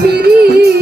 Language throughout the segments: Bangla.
ফিরি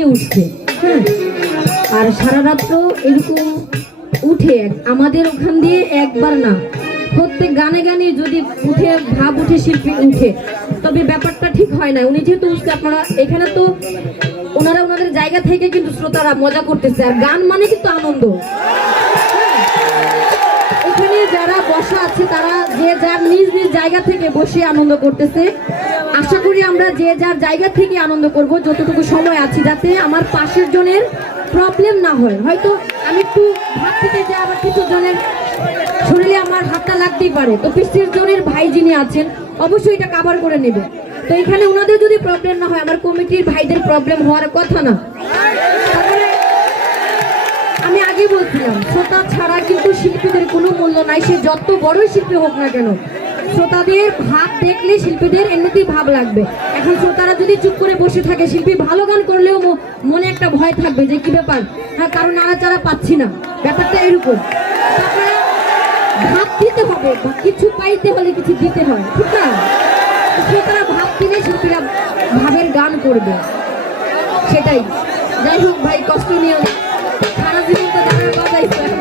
থেকে উঠছে হ্যাঁ আর সারা রাত্র এরকম উঠে, আমাদের ওখান দিয়ে একবার না, প্রত্যেক গানে গানে যদি উঠে, ভাব উঠে, শিল্পী উঠে, তবে ব্যাপারটা ঠিক হয় না। উনি যেহেতু উঠছে, আপনারা এখানে তো ওনারা ওনাদের জায়গা থেকে কিন্তু শ্রোতারা মজা করতেছে। আর গান মানে কিন্তু আনন্দ। যারা বসা আছে, তারা যে যার নিজ নিজ জায়গা থেকে বসে আনন্দ করতেছে। আশা করি আমরা যে যার জায়গা থেকে আনন্দ করব, যতটুকু সময় আছে, যাতে আমার পাশের জনের প্রবলেম না হয়। হয়তো আমি একটু ভাত থেকে যে আবার কিছু জনের শরীরে আমার হাতটা লাগতেই পারে। তো পিসের জনের ভাই যিনি আছেন, অবশ্যই এটা কাভার করে নেবে। তো এখানে ওনাদের যদি প্রবলেম না হয়, আমার কমিটির ভাইদের প্রবলেম হওয়ার কথা না। আমি আগে বলছিলাম, শ্রোতা ছাড়া কিন্তু শিল্পীদের কোনো মূল্য নাই, সে যত বড়ই শিল্পী হোক না কেন, শ্রোতাদের ভাব দেখলে শিল্পীদের এমনিতেই ভাব লাগবে। এখন শ্রোতারা যদি চুপ করে বসে থাকে, শিল্পী ভালো গান করলেও মনে একটা ভয় থাকবে যে কি ব্যাপার? হ্যাঁ কারণ নাড়াচাড়া পাচ্ছি না, ব্যাপারটা এরকম। ভাব দিতে হবে কিছু পাইতে হলে কিছু দিতে হয়, ঠিক না? শ্রোতারা ভাব দিলে শিল্পীরা ভাবের গান করবে, সেটাই। যাই হোক ভাই, কষ্ট নিও না। সারা জীবন তো যারা বাজাইছো।